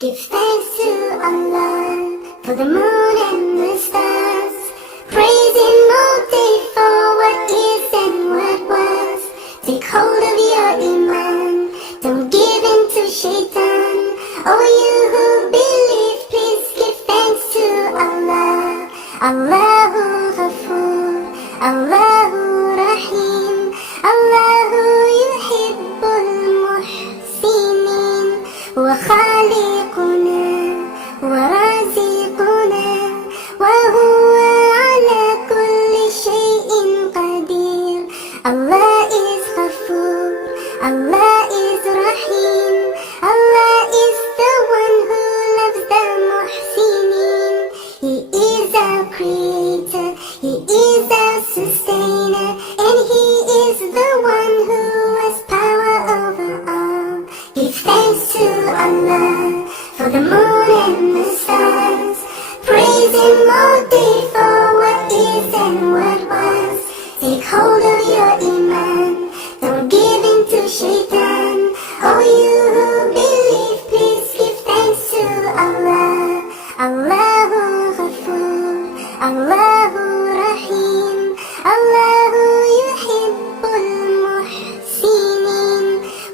Give thanks to Allah for the moon and the stars. Praise Him all day for what is and what was. Take hold of your iman, don't give in to shaitan. Oh, you who believe, please give thanks to Allah. Allahu Ghafoor, Allahu Rahim, Allahu yuhibbul muhsinin. Wa khaliquna wa raziquna wa huwa ala kulli shay'in qadir. Allah is Ghafoor, Allah is Rahim, Allah is the one who loves the muhsinin. He is our creator, He is our sustainer, and He is the one who has power over all. Give thanks to Allah for the moon and the stars. Praise Him all day for what is and what was. Take hold of your iman, don't give in to shaitan. Oh, you who believe, please give thanks to Allah. Allahu Ghafoor, Allahu Rahim, Allahu yuhibbul muhsinin.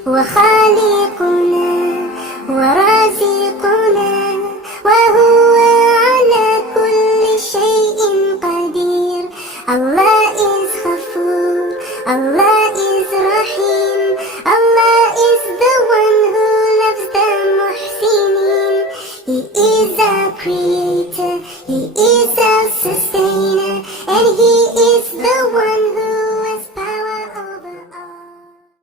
Wa khaliquna wa